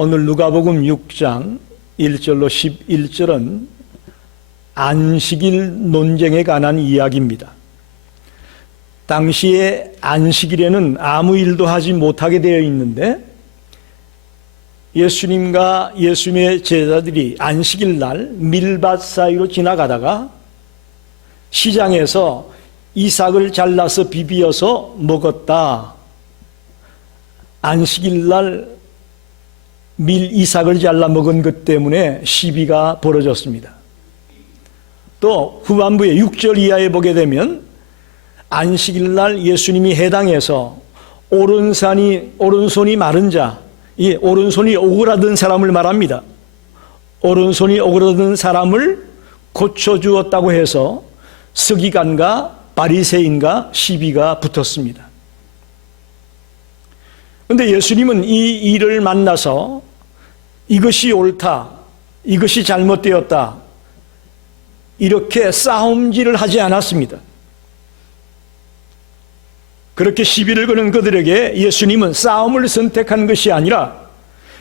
오늘 누가복음 6장 1절로 11절은 안식일 논쟁에 관한 이야기입니다. 당시에 안식일에는 아무 일도 하지 못하게 되어 있는데 예수님과 예수님의 제자들이 안식일 날 밀밭 사이로 지나가다가 시장에서 이삭을 잘라서 비비어서 먹었다. 안식일 날 이삭을 잘라 먹은 것 때문에 시비가 벌어졌습니다. 또 후반부에 6절 이하에 보게 되면 안식일 날 예수님이 해당에서 오른손이 마른 자, 이 오른손이 오그라든 사람을 말합니다. 오른손이 오그라든 사람을 고쳐주었다고 해서 서기관과 바리새인과 시비가 붙었습니다. 그런데 예수님은 이 일을 만나서 이것이 옳다, 이것이 잘못되었다, 이렇게 싸움질을 하지 않았습니다. 그렇게 시비를 거는 그들에게 예수님은 싸움을 선택한 것이 아니라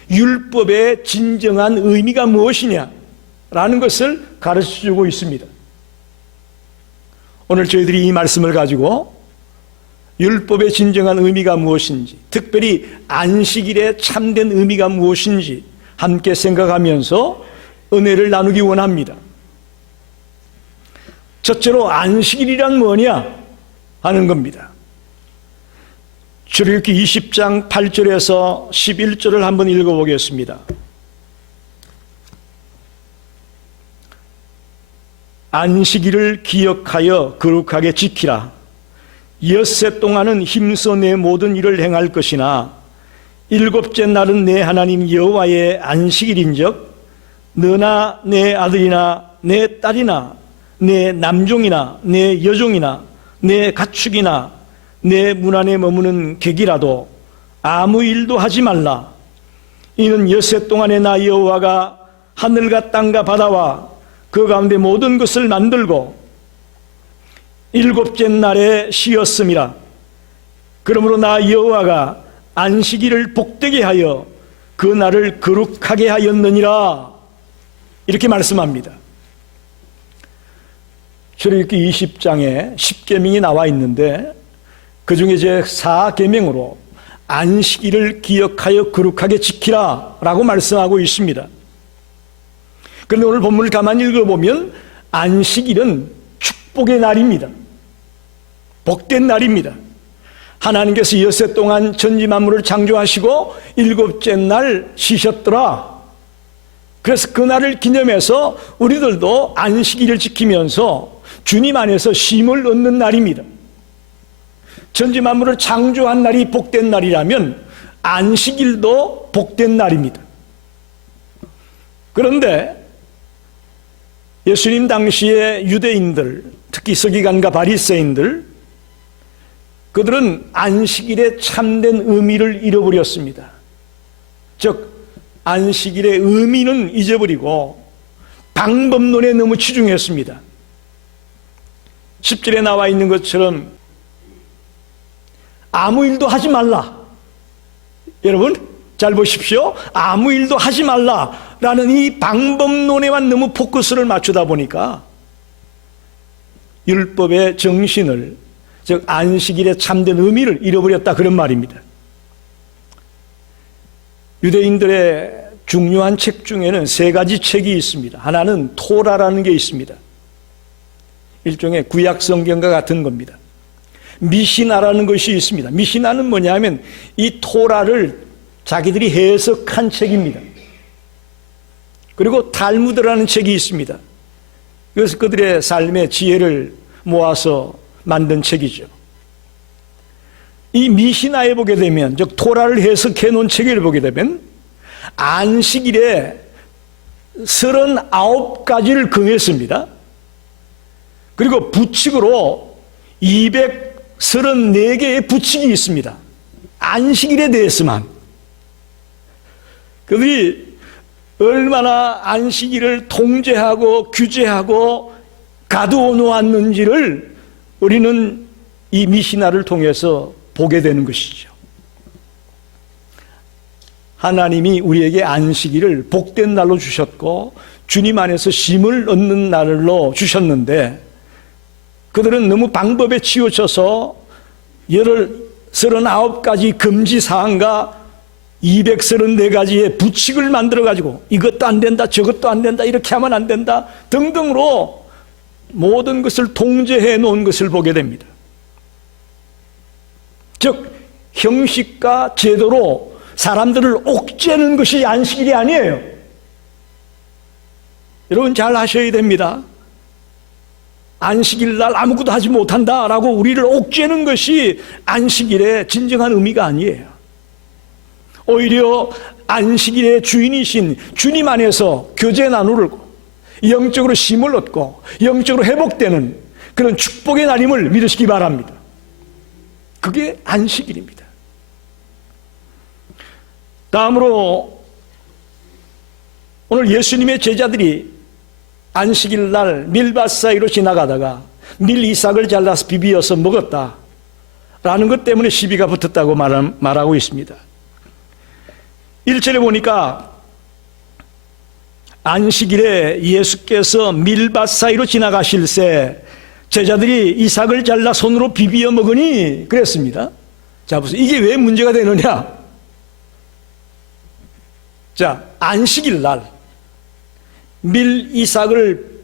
율법의 진정한 의미가 무엇이냐라는 것을 가르쳐주고 있습니다. 오늘 저희들이 이 말씀을 가지고 율법의 진정한 의미가 무엇인지, 특별히 안식일의 참된 의미가 무엇인지 함께 생각하면서 은혜를 나누기 원합니다. 첫째로 안식일이란 뭐냐 하는 겁니다. 출애굽기 20장 8절에서 11절을 한번 읽어보겠습니다. 안식일을 기억하여 거룩하게 지키라. 엿새 동안은 힘써 내 모든 일을 행할 것이나 일곱째 날은 내 하나님 여호와의 안식일인즉 너나 내 아들이나 내 딸이나 내 남종이나 내 여종이나 내 가축이나 내 문 안에 머무는 객이라도 아무 일도 하지 말라. 이는 엿새 동안에 나 여호와가 하늘과 땅과 바다와 그 가운데 모든 것을 만들고 일곱째 날에 쉬었음이라. 그러므로 나 여호와가 안식일을 복되게 하여 그 날을 거룩하게 하였느니라. 이렇게 말씀합니다. 출애굽기 20장에 10계명이 나와 있는데 그 중에 제 4계명으로 안식일을 기억하여 거룩하게 지키라 라고 말씀하고 있습니다. 그런데 오늘 본문을 가만히 읽어보면 안식일은 축복의 날입니다. 복된 날입니다. 하나님께서 엿새 동안 천지만물을 창조하시고 일곱째 날 쉬셨더라. 그래서 그 날을 기념해서 우리들도 안식일을 지키면서 주님 안에서 쉼을 얻는 날입니다. 천지만물을 창조한 날이 복된 날이라면 안식일도 복된 날입니다. 그런데 예수님 당시의 유대인들, 특히 서기관과 바리새인들, 그들은 안식일의 참된 의미를 잃어버렸습니다. 즉 안식일의 의미는 잊어버리고 방법론에 너무 치중했습니다. 10절에 나와 있는 것처럼 아무 일도 하지 말라. 여러분 잘 보십시오. 아무 일도 하지 말라라는 이 방법론에만 너무 포커스를 맞추다 보니까 율법의 정신을, 즉 안식일의 참된 의미를 잃어버렸다, 그런 말입니다. 유대인들의 중요한 책 중에는 3가지 책이 있습니다. 하나는 토라라는 게 있습니다. 일종의 구약 성경과 같은 겁니다. 미시나라는 것이 있습니다. 미시나는 뭐냐면 이 토라를 자기들이 해석한 책입니다. 그리고 탈무드라는 책이 있습니다. 그래서 그들의 삶의 지혜를 모아서 만든 책이죠. 이 미시나에 보게 되면, 즉 토라를 해석해 놓은 책을 보게 되면 안식일에 39가지를 금했습니다. 그리고 부칙으로 234개의 부칙이 있습니다. 안식일에 대해서만. 그들이 얼마나 안식일을 통제하고 규제하고 가두어 놓았는지를 우리는 이 미시나를 통해서 보게 되는 것이죠. 하나님이 우리에게 안식일을 복된 날로 주셨고 주님 안에서 쉼을 얻는 날로 주셨는데, 그들은 너무 방법에 치우쳐서 39가지 금지사항과 234가지의 부칙을 만들어가지고 이것도 안 된다, 저것도 안 된다, 이렇게 하면 안 된다 등등으로 모든 것을 통제해 놓은 것을 보게 됩니다. 즉 형식과 제도로 사람들을 옥죄는 것이 안식일이 아니에요. 여러분 잘 아셔야 됩니다. 안식일 날 아무것도 하지 못한다라고 우리를 옥죄는 것이 안식일의 진정한 의미가 아니에요. 오히려 안식일의 주인이신 주님 안에서 교제 나누고 영적으로 쉼을 얻고 영적으로 회복되는 그런 축복의 날임을 믿으시기 바랍니다. 그게 안식일입니다. 다음으로 오늘 예수님의 제자들이 안식일 날 밀밭 사이로 지나가다가 밀 이삭을 잘라서 비비어서 먹었다라는 것 때문에 시비가 붙었다고 말하고 있습니다. 1절에 보니까 안식일에 예수께서 밀밭 사이로 지나가실새 제자들이 이삭을 잘라 손으로 비비어 먹으니 그랬습니다. 자, 보세요. 이게 왜 문제가 되느냐? 자, 안식일 날 밀 이삭을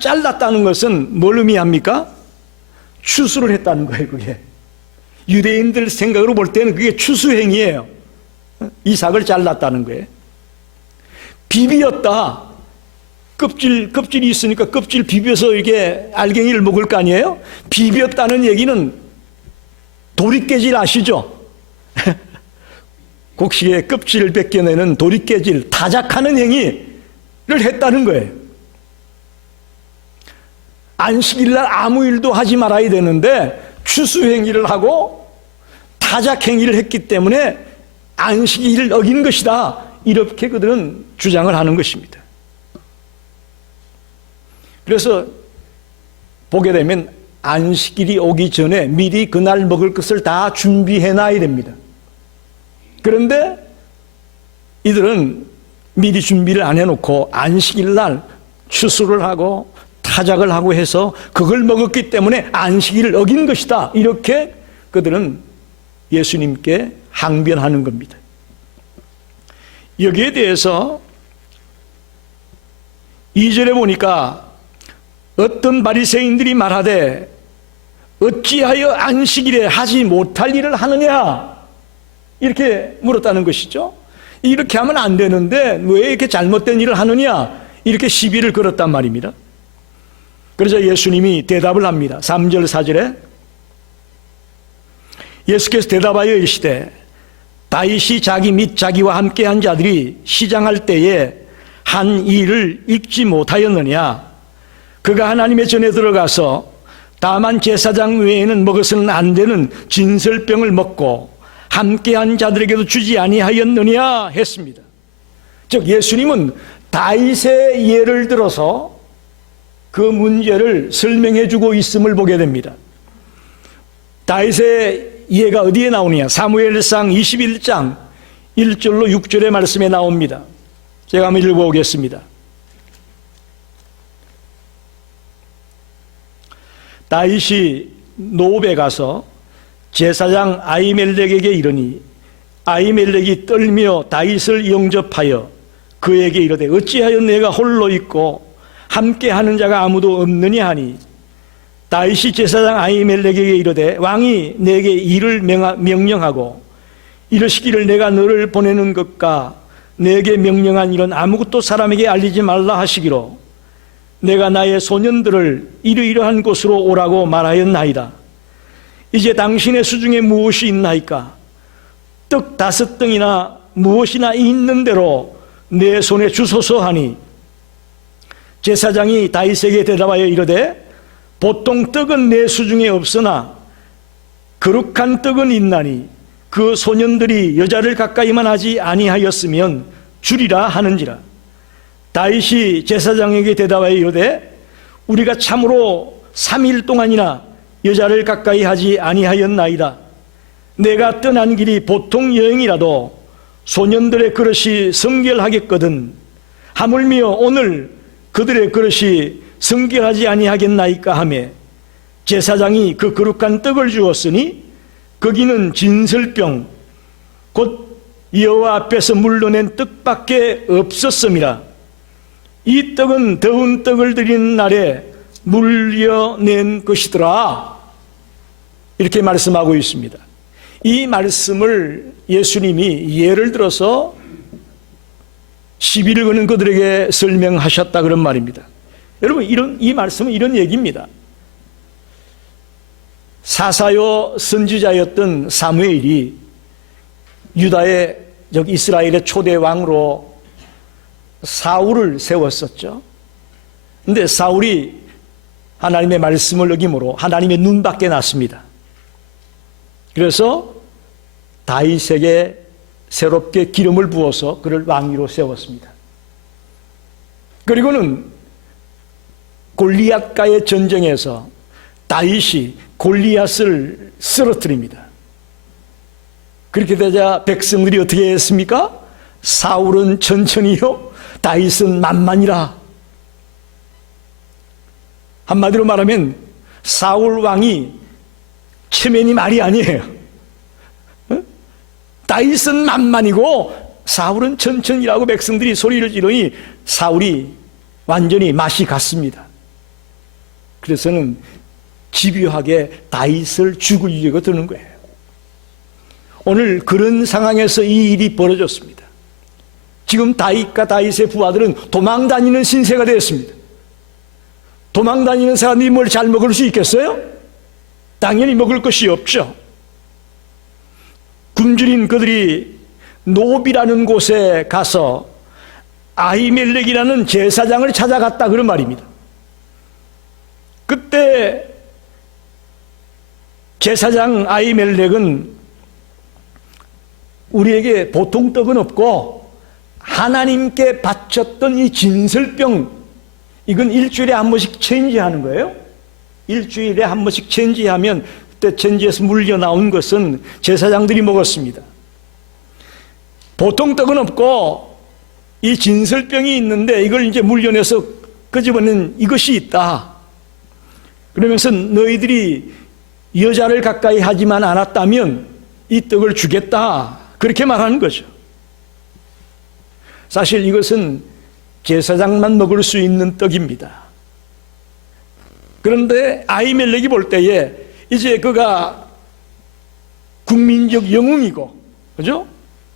잘랐다는 것은 뭘 의미합니까? 추수를 했다는 거예요. 그게 유대인들 생각으로 볼 때는 그게 추수행위예요. 이삭을 잘랐다는 거예요. 비비었다. 껍질이 있으니까 껍질 비벼서 이렇게 알갱이를 먹을 거 아니에요? 비볐다는 얘기는 도리깨질 아시죠? 곡식의 껍질을 벗겨내는 도리깨질, 타작하는 행위를 했다는 거예요. 안식일날 아무 일도 하지 말아야 되는데 추수행위를 하고 타작행위를 했기 때문에 안식일을 어긴 것이다, 이렇게 그들은 주장을 하는 것입니다. 그래서 보게 되면 안식일이 오기 전에 미리 그날 먹을 것을 다 준비해 놔야 됩니다. 그런데 이들은 미리 준비를 안 해놓고 안식일날 추수를 하고 타작을 하고 해서 그걸 먹었기 때문에 안식일을 어긴 것이다, 이렇게 그들은 예수님께 항변하는 겁니다. 여기에 대해서 2절에 보니까 어떤 바리새인들이 말하되 어찌하여 안식일에 하지 못할 일을 하느냐, 이렇게 물었다는 것이죠. 이렇게 하면 안 되는데 왜 이렇게 잘못된 일을 하느냐, 이렇게 시비를 걸었단 말입니다. 그래서 예수님이 대답을 합니다. 3절 4절에 예수께서 대답하여 이르시되 다윗이 자기 및 자기와 함께한 자들이 시장할 때에 한 일을 잊지 못하였느냐. 그가 하나님의 전에 들어가서 다만 제사장 외에는 먹어서는 안 되는 진설병을 먹고 함께한 자들에게도 주지 아니하였느냐 했습니다. 즉 예수님은 다윗의 예를 들어서 그 문제를 설명해 주고 있음을 보게 됩니다. 다윗의 예가 어디에 나오느냐? 사무엘상 21장 1절로 6절의 말씀에 나옵니다. 제가 한번 읽어보겠습니다. 다윗이 노브에 가서 제사장 아히멜렉에게 이르니 아히멜렉이 떨며 다윗을 영접하여 그에게 이르되 어찌하여 내가 홀로 있고 함께하는 자가 아무도 없느냐 하니 다윗이 제사장 아히멜렉에게 이르되 왕이 내게 일을 명령하고 이르시기를 내가 너를 보내는 것과 내게 명령한 일은 아무것도 사람에게 알리지 말라 하시기로 내가 나의 소년들을 이러이러한 곳으로 오라고 말하였나이다. 이제 당신의 수중에 무엇이 있나이까? 떡 5덩이나 무엇이나 있는 대로 내 손에 주소서 하니 제사장이 다윗에게 대답하여 이르되 보통 떡은 내 수중에 없으나 거룩한 떡은 있나니 그 소년들이 여자를 가까이만 하지 아니하였으면 주리라 하는지라. 다윗이 제사장에게 대답하여 이르되 우리가 참으로 3일 동안이나 여자를 가까이 하지 아니하였나이다. 내가 떠난 길이 보통 여행이라도 소년들의 그릇이 성결하겠거든 하물며 오늘 그들의 그릇이 성결하지 아니하겠나이까 하며 제사장이 그 거룩한 떡을 주었으니 거기는 진설병 곧 여호와 앞에서 물러낸 떡밖에 없었음이라. 이 떡은 더운 떡을 드리는 날에 물려낸 것이더라. 이렇게 말씀하고 있습니다. 이 말씀을 예수님이 예를 들어서 시비를 거는 그들에게 설명하셨다 그런 말입니다. 여러분, 이 말씀은 이런 얘기입니다. 사사요 선지자였던 사무엘이 유다의 이스라엘의 초대 왕으로 사울을 세웠었죠. 그런데 사울이 하나님의 말씀을 어김으로 하나님의 눈 밖에 났습니다. 그래서 다윗에게 새롭게 기름을 부어서 그를 왕위로 세웠습니다. 그리고는 골리앗과의 전쟁에서 다윗이 골리앗을 쓰러뜨립니다. 그렇게 되자 백성들이 어떻게 했습니까? 사울은 천천히요, 다윗은 만만이라. 한마디로 말하면 사울 왕이 체면이 말이 아니에요. 다윗은 만만이고 사울은 천천히라고 백성들이 소리를 지르니 사울이 완전히 맛이 갔습니다. 그래서는 집요하게 다윗을 죽이려고 드는 거예요. 오늘 그런 상황에서 이 일이 벌어졌습니다. 지금 다윗과 다윗의 부하들은 도망다니는 신세가 되었습니다. 도망다니는 사람이 뭘 잘 먹을 수 있겠어요? 당연히 먹을 것이 없죠. 굶주린 그들이 노비라는 곳에 가서 아히멜렉이라는 제사장을 찾아갔다 그런 말입니다. 그때 제사장 아히멜렉은 우리에게 보통 떡은 없고 하나님께 바쳤던 이 진설병, 이건 일주일에 한 번씩 체인지하는 거예요. 일주일에 한 번씩 체인지하면 그때 체인지에서 물려 나온 것은 제사장들이 먹었습니다. 보통 떡은 없고 이 진설병이 있는데 이걸 이제 물려내서 끄집어낸 이것이 있다. 그러면서 너희들이 여자를 가까이 하지만 않았다면 이 떡을 주겠다. 그렇게 말하는 거죠. 사실 이것은 제사장만 먹을 수 있는 떡입니다. 그런데 아히멜렉이 볼 때에 이제 그가 국민적 영웅이고, 그죠?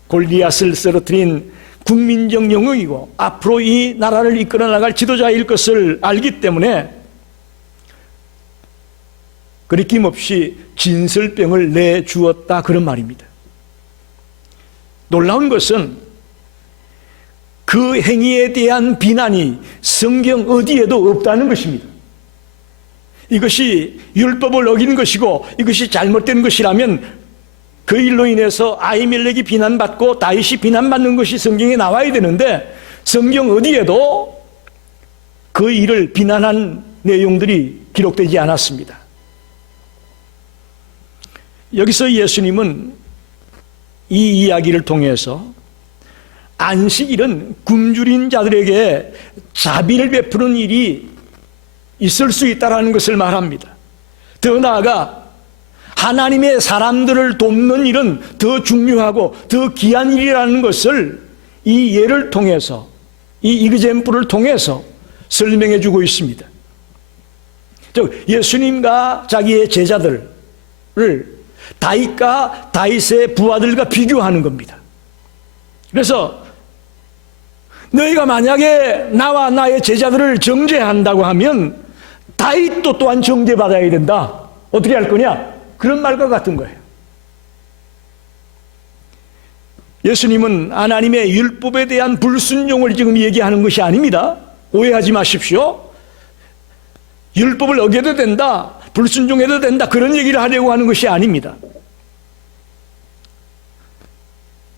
골리앗을 쓰러뜨린 국민적 영웅이고 앞으로 이 나라를 이끌어 나갈 지도자일 것을 알기 때문에 거리낌없이 진설병을 내주었다 그런 말입니다. 놀라운 것은 그 행위에 대한 비난이 성경 어디에도 없다는 것입니다. 이것이 율법을 어긴 것이고 이것이 잘못된 것이라면 그 일로 인해서 아히멜렉이 비난받고 다윗이 비난받는 것이 성경에 나와야 되는데 성경 어디에도 그 일을 비난한 내용들이 기록되지 않았습니다. 여기서 예수님은 이 이야기를 통해서 안식일은 굶주린 자들에게 자비를 베푸는 일이 있을 수 있다는 것을 말합니다. 더 나아가 하나님의 사람들을 돕는 일은 더 중요하고 더 귀한 일이라는 것을 이 예를 통해서, 이 이그젬플을 통해서 설명해 주고 있습니다. 즉 예수님과 자기의 제자들을 다윗과 다윗의 부하들과 비교하는 겁니다. 그래서 너희가 만약에 나와 나의 제자들을 정죄한다고 하면 다윗도 또한 정죄받아야 된다. 어떻게 할 거냐? 그런 말과 같은 거예요. 예수님은 하나님의 율법에 대한 불순종을 지금 얘기하는 것이 아닙니다. 오해하지 마십시오. 율법을 어겨도 된다, 불순종해도 된다, 그런 얘기를 하려고 하는 것이 아닙니다.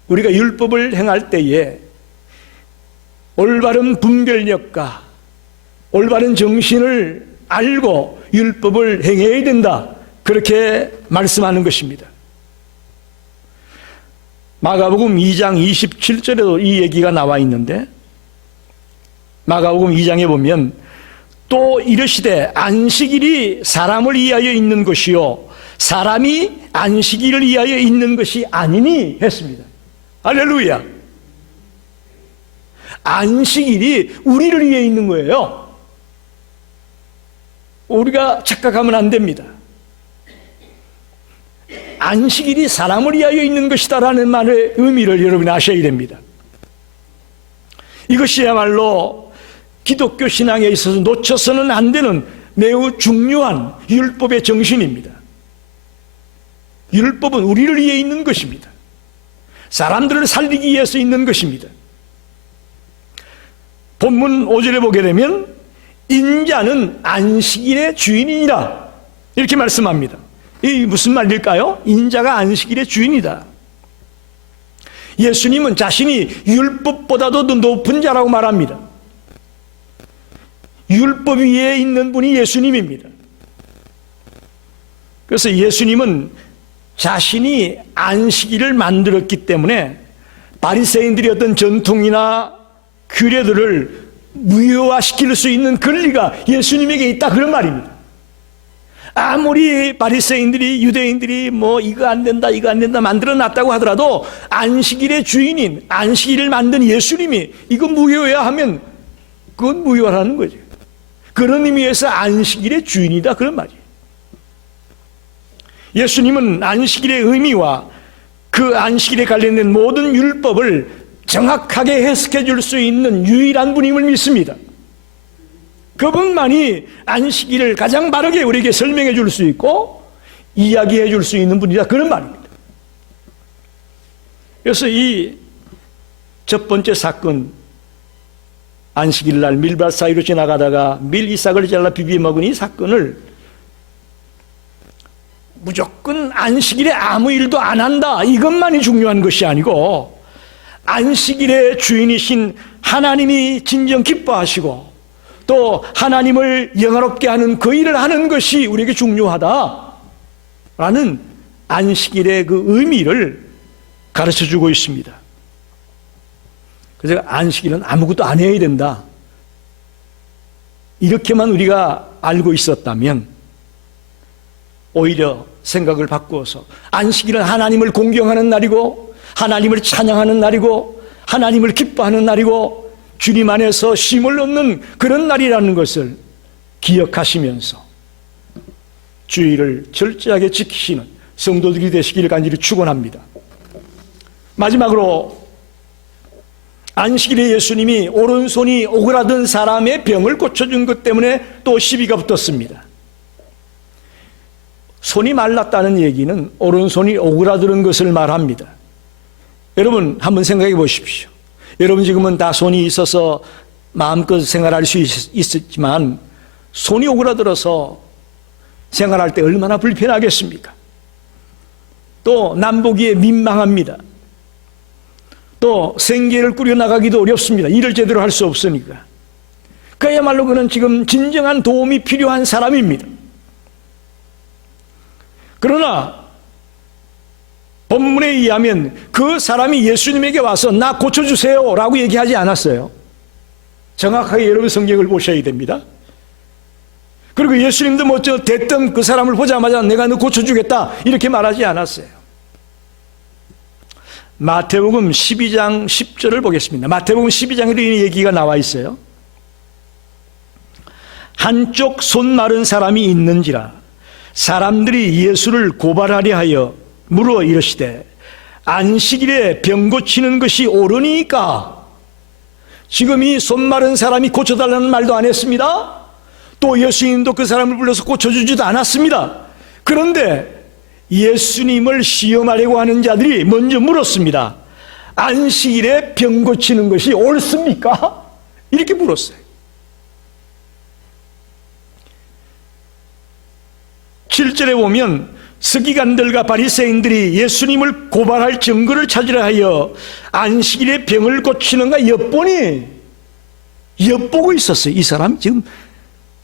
우리가 율법을 행할 때에 올바른 분별력과 올바른 정신을 알고 율법을 행해야 된다, 그렇게 말씀하는 것입니다. 마가복음 2장 27절에도 이 얘기가 나와 있는데, 마가복음 2장에 보면 또 이르시되 안식일이 사람을 위하여 있는 것이요 사람이 안식일을 위하여 있는 것이 아니니 했습니다. 할렐루야. 안식일이 우리를 위해 있는 거예요. 우리가 착각하면 안 됩니다. 안식일이 사람을 위하여 있는 것이다라는 말의 의미를 여러분이 아셔야 됩니다. 이것이야말로 기독교 신앙에 있어서 놓쳐서는 안 되는 매우 중요한 율법의 정신입니다. 율법은 우리를 위해 있는 것입니다. 사람들을 살리기 위해서 있는 것입니다. 본문 5절에 보게 되면 인자는 안식일의 주인이니라 이렇게 말씀합니다. 이 무슨 말일까요? 인자가 안식일의 주인이다. 예수님은 자신이 율법보다도 더 높은 자라고 말합니다. 율법 위에 있는 분이 예수님입니다. 그래서 예수님은 자신이 안식일을 만들었기 때문에 바리새인들이 어떤 전통이나 규례들을 무효화시킬 수 있는 권리가 예수님에게 있다, 그런 말입니다. 아무리 바리새인들이, 유대인들이 뭐 이거 안 된다 이거 안 된다 만들어 놨다고 하더라도 안식일의 주인인, 안식일을 만든 예수님이 이거 무효해야 하면 그건 무효하라는 거죠. 그런 의미에서 안식일의 주인이다, 그런 말이에요. 예수님은 안식일의 의미와 그 안식일에 관련된 모든 율법을 정확하게 해석해 줄 수 있는 유일한 분임을 믿습니다. 그분만이 안식일을 가장 바르게 우리에게 설명해 줄 수 있고 이야기해 줄 수 있는 분이다, 그런 말입니다. 그래서 이 첫 번째 사건, 안식일 날 밀밭 사이로 지나가다가 밀 이삭을 잘라 비벼 먹은 이 사건을 무조건 안식일에 아무 일도 안 한다, 이것만이 중요한 것이 아니고 안식일의 주인이신 하나님이 진정 기뻐하시고 또 하나님을 영화롭게 하는 그 일을 하는 것이 우리에게 중요하다라는 안식일의 그 의미를 가르쳐주고 있습니다. 그래서 안식일은 아무것도 안 해야 된다, 이렇게만 우리가 알고 있었다면 오히려 생각을 바꾸어서 안식일은 하나님을 공경하는 날이고 하나님을 찬양하는 날이고 하나님을 기뻐하는 날이고 주님 안에서 쉼을 얻는 그런 날이라는 것을 기억하시면서 주의를 철저하게 지키시는 성도들이 되시기를 간절히 축원합니다. 마지막으로 안식일에 예수님이 오른손이 오그라든 사람의 병을 고쳐준 것 때문에 또 시비가 붙었습니다. 손이 말랐다는 얘기는 오른손이 오그라드는 것을 말합니다. 여러분 한번 생각해 보십시오. 여러분 지금은 다 손이 있어서 마음껏 생활할 수 있었지만 손이 오그라들어서 생활할 때 얼마나 불편하겠습니까? 또 남보기에 민망합니다. 또 생계를 꾸려나가기도 어렵습니다. 일을 제대로 할 수 없으니까. 그야말로 그는 지금 진정한 도움이 필요한 사람입니다. 그러나 본문에 의하면 그 사람이 예수님에게 와서 나 고쳐주세요 라고 얘기하지 않았어요. 정확하게 여러분 성경을 보셔야 됩니다. 그리고 예수님도 뭐 대뜸 그 사람을 보자마자 내가 너 고쳐주겠다 이렇게 말하지 않았어요. 마태복음 12장 10절을 보겠습니다. 마태복음 12장에도 이 얘기가 나와 있어요. 한쪽 손 마른 사람이 있는지라 사람들이 예수를 고발하려 하여 물어 이르시되 안식일에 병 고치는 것이 옳으니까. 지금 이 손 마른 사람이 고쳐달라는 말도 안 했습니다. 또 예수님도 그 사람을 불러서 고쳐주지도 않았습니다. 그런데 예수님을 시험하려고 하는 자들이 먼저 물었습니다. 안식일에 병 고치는 것이 옳습니까? 이렇게 물었어요. 7절에 보면 서기관들과 바리새인들이 예수님을 고발할 증거를 찾으려 하여 안식일에 병을 고치는가 엿보고 있었어요. 이 사람 지금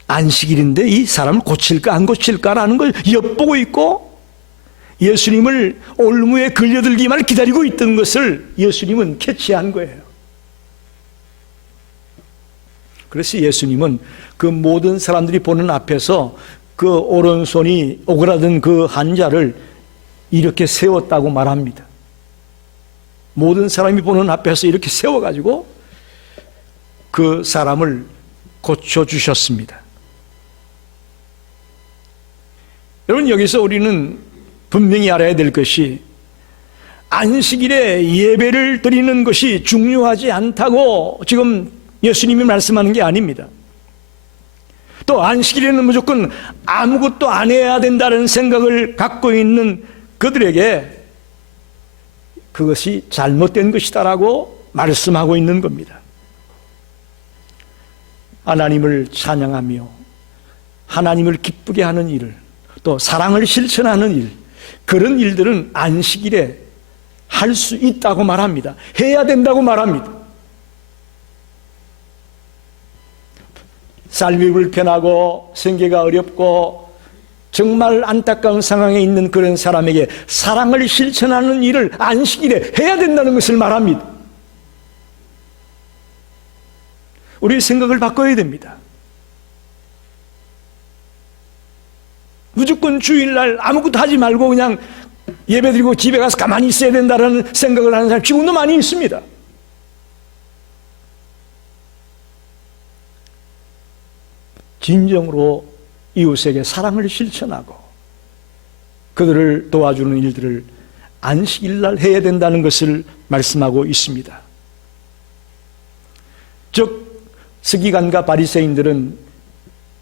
안식일인데 이 사람을 고칠까 안 고칠까라는 걸 엿보고 있고 예수님을 올무에 걸려들기만 기다리고 있던 것을 예수님은 캐치한 거예요. 그래서 예수님은 그 모든 사람들이 보는 앞에서 그 오른손이 오그라든 그 환자를 이렇게 세웠다고 말합니다. 모든 사람이 보는 앞에서 이렇게 세워가지고 그 사람을 고쳐주셨습니다. 여러분, 여기서 우리는 분명히 알아야 될 것이 안식일에 예배를 드리는 것이 중요하지 않다고 지금 예수님이 말씀하는 게 아닙니다. 또 안식일에는 무조건 아무것도 안 해야 된다는 생각을 갖고 있는 그들에게 그것이 잘못된 것이다라고 말씀하고 있는 겁니다. 하나님을 찬양하며 하나님을 기쁘게 하는 일을, 또 사랑을 실천하는 일, 그런 일들은 안식일에 할 수 있다고 말합니다. 해야 된다고 말합니다. 삶이 불편하고 생계가 어렵고 정말 안타까운 상황에 있는 그런 사람에게 사랑을 실천하는 일을 안식일에 해야 된다는 것을 말합니다. 우리의 생각을 바꿔야 됩니다. 무조건 주일날 아무것도 하지 말고 그냥 예배드리고 집에 가서 가만히 있어야 된다는 생각을 하는 사람 지금도 많이 있습니다. 진정으로 이웃에게 사랑을 실천하고 그들을 도와주는 일들을 안식일날 해야 된다는 것을 말씀하고 있습니다. 즉 서기관과 바리새인들은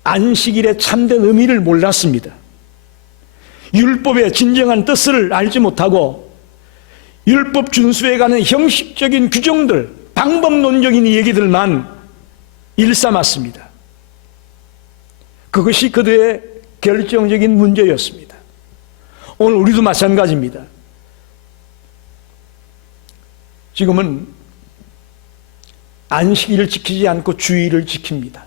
안식일의 참된 의미를 몰랐습니다. 율법의 진정한 뜻을 알지 못하고 율법 준수에 관한 형식적인 규정들, 방법론적인 얘기들만 일삼았습니다. 그것이 그들의 결정적인 문제였습니다. 오늘 우리도 마찬가지입니다. 지금은 안식일을 지키지 않고 주일을 지킵니다.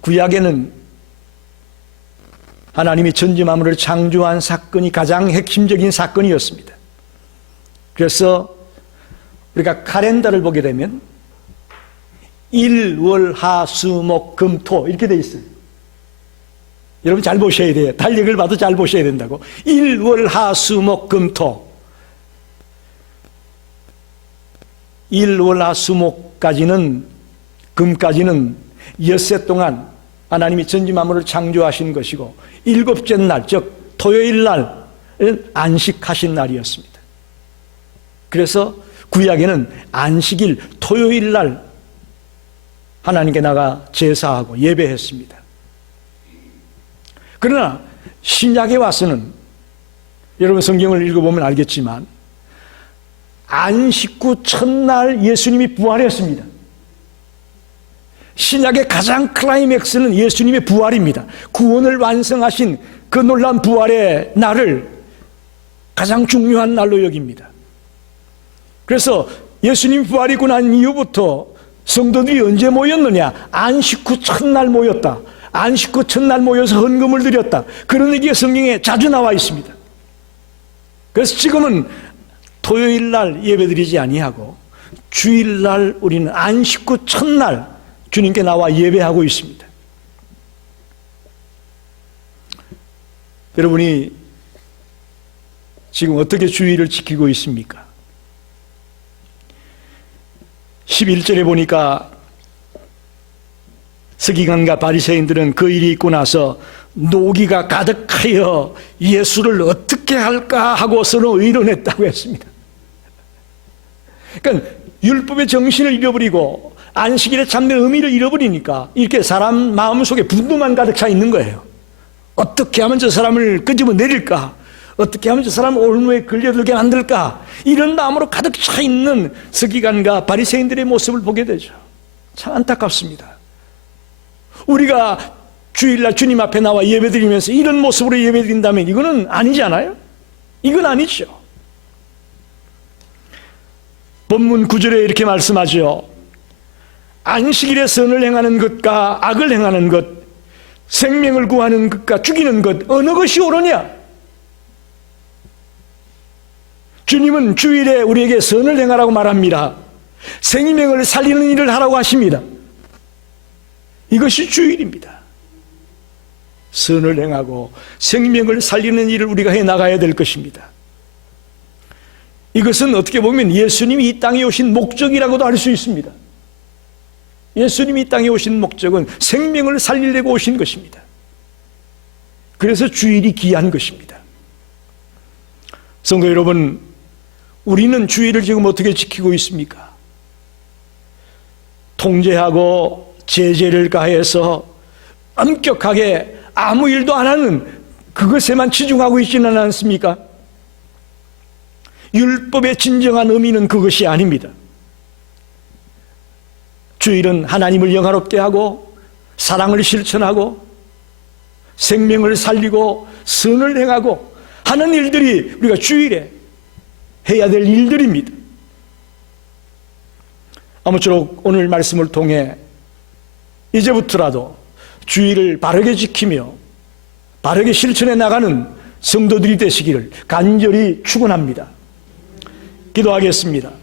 구약에는 하나님이 천지 만물을 창조한 사건이 가장 핵심적인 사건이었습니다. 그래서 우리가 카렌더를 보게 되면 일, 월, 하, 수, 목, 금, 토 이렇게 돼 있어요. 여러분 잘 보셔야 돼요. 달력을 봐도 잘 보셔야 된다고. 일, 월, 하, 수, 목, 금, 토. 일, 월, 하, 수, 목까지는, 금까지는 엿새 동안 하나님이 천지 만물을 창조하신 것이고 일곱째 날, 즉 토요일 날은 안식하신 날이었습니다. 그래서 구약에는 안식일 토요일 날 하나님께 나가 제사하고 예배했습니다. 그러나 신약에 와서는 여러분 성경을 읽어보면 알겠지만 안식 후 첫날 예수님이 부활했습니다. 신약의 가장 클라이맥스는 예수님의 부활입니다. 구원을 완성하신 그 놀라운 부활의 날을 가장 중요한 날로 여깁니다. 그래서 예수님 부활이고 난 이후부터 성도들이 언제 모였느냐? 안식 후 첫날 모였다. 안식 후 첫날 모여서 헌금을 드렸다. 그런 얘기가 성경에 자주 나와 있습니다. 그래서 지금은 토요일 날 예배드리지 아니하고 주일 날 우리는 안식 후 첫날 주님께 나와 예배하고 있습니다. 여러분이 지금 어떻게 주일을 지키고 있습니까? 11절에 보니까 서기관과 바리새인들은 그 일이 있고 나서 노기가 가득하여 예수를 어떻게 할까 하고 서로 의논했다고 했습니다. 그러니까 율법의 정신을 잃어버리고 안식일의 참된 의미를 잃어버리니까 이렇게 사람 마음속에 분노만 가득 차 있는 거예요. 어떻게 하면 저 사람을 끄집어 내릴까? 어떻게 하면 저 사람을 올무에 걸려들게 만들까? 이런 마음으로 가득 차 있는 서기관과 바리새인들의 모습을 보게 되죠. 참 안타깝습니다. 우리가 주일날 주님 앞에 나와 예배드리면서 이런 모습으로 예배드린다면 이거는 아니잖아요? 이건 아니죠. 본문 9절에 이렇게 말씀하죠. 안식일에 선을 행하는 것과 악을 행하는 것, 생명을 구하는 것과 죽이는 것 어느 것이 옳으냐? 주님은 주일에 우리에게 선을 행하라고 말합니다. 생명을 살리는 일을 하라고 하십니다. 이것이 주일입니다. 선을 행하고 생명을 살리는 일을 우리가 해나가야 될 것입니다. 이것은 어떻게 보면 예수님이 이 땅에 오신 목적이라고도 할 수 있습니다. 예수님이 이 땅에 오신 목적은 생명을 살리려고 오신 것입니다. 그래서 주일이 귀한 것입니다. 성도 여러분, 우리는 주일을 지금 어떻게 지키고 있습니까? 통제하고 제재를 가해서 엄격하게 아무 일도 안 하는 그것에만 치중하고 있지는 않습니까? 율법의 진정한 의미는 그것이 아닙니다. 주일은 하나님을 영화롭게 하고 사랑을 실천하고 생명을 살리고 선을 행하고 하는 일들이 우리가 주일에 해야 될 일들입니다. 아무쪼록 오늘 말씀을 통해 이제부터라도 주일을 바르게 지키며 바르게 실천해 나가는 성도들이 되시기를 간절히 축원합니다. 기도하겠습니다.